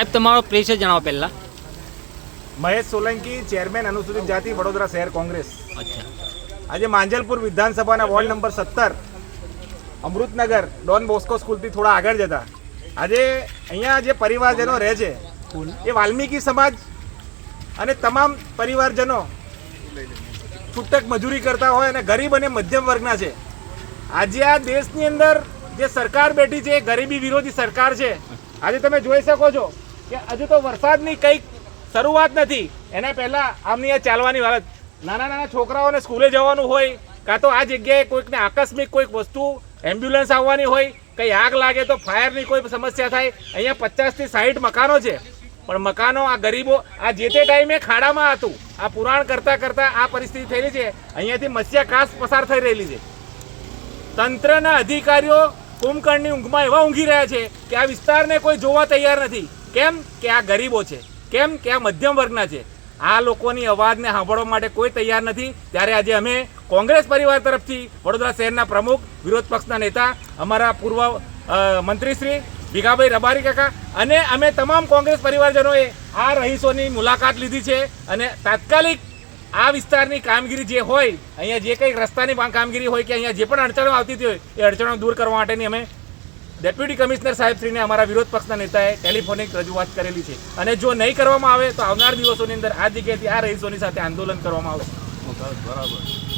સાહેબ તમારો પરિચય જણાવો પહેલાં. મહેશ સોલંકી ચેરમેન અનુસૂચિત જાતિ વડોદરા શહેર કોંગ્રેસ. અચ્છા. આજે માંજલપુર વિધાનસભાના વોર્ડ નંબર સત્તર અમૃતનગર ડોન બોસ્કો સ્કૂલથી થોડા આગળ જતા. આજે અહીંયા જે પરિવારજનો રહે છે એ વાલ્મીકી સમાજ અને તમામ પરિવારજનો છૂટક મજૂરી કરતા હોય અને ગરીબ અને મધ્યમ વર્ગના છે. આજે આ દેશની અંદર જે સરકાર બેઠી છે એ ગરીબી વિરોધી સરકાર છે. આજે તમે જોઈ શકો છો કે હજુ તો વરસાદની કંઈક શરૂઆત નથી. એના પહેલાં આમની આ ચાલવાની વાત. નાના નાના છોકરાઓને સ્કૂલે જવાનું હોય, કાં તો આ જગ્યાએ કોઈકને આકસ્મિક કોઈક વસ્તુ એમ્બ્યુલન્સ આવવાની હોય, કંઈ આગ લાગે તો ફાયરની કોઈ સમસ્યા થાય. અહીંયા પચાસથી સાહીઠ મકાનો છે. પણ મકાનો આ ગરીબો, આ જે તે ટાઈમે ખાડામાં હતું, આ પુરાણ કરતા કરતા આ પરિસ્થિતિ થયેલી છે. અહીંયાથી મત્સ્ય કાસ પસાર થઈ રહેલી છે. તંત્રના અધિકારીઓ કુંભકર્ણની ઊંઘમાં એવા ઊંઘી રહ્યા છે કે આ વિસ્તારને કોઈ જોવા તૈયાર નથી. કેમ કે આ ગરીબો છે? કેમ કે આ મધ્યમ વર્ગના છે? આ લોકોની અવાજને સાંભળવા માટે કોઈ તૈયાર નથી. ત્યારે આજે અમે કોંગ્રેસ પરિવાર તરફથી વડોદરા શહેરના પ્રમુખ, વિરોધ પક્ષના નેતા, અમારા પૂર્વ મંત્રીશ્રી ભીખાભાઈ રબારી કાકા અને અમે તમામ કોંગ્રેસ પરિવારજનોએ આ રહીશોની મુલાકાત લીધી છે અને તાત્કાલિક આ વિસ્તારની કામગીરી જે હોય, અહીંયા જે કંઈ રસ્તાની કામગીરી હોય કે અહીંયા જે પણ અડચણો આવતી હોય, એ અડચણો દૂર કરવા માટેની અમે ડેપ્યુટી કમિશનર સાહેબશ્રીને અમારા વિરોધ પક્ષના નેતાએ ટેલિફોનિક રજૂઆત કરેલી છે. અને જો નહીં કરવામાં આવે તો આવનાર દિવસોની અંદર આ જગ્યાએથી આ રહીશોની સાથે આંદોલન કરવામાં આવશે. લડાઈ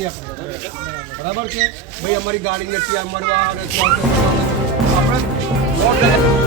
લડવાની આપણે બરાબર છે? ભાઈ અમારી ગાડી નથી આ મળવા અને ત્યાં આપણે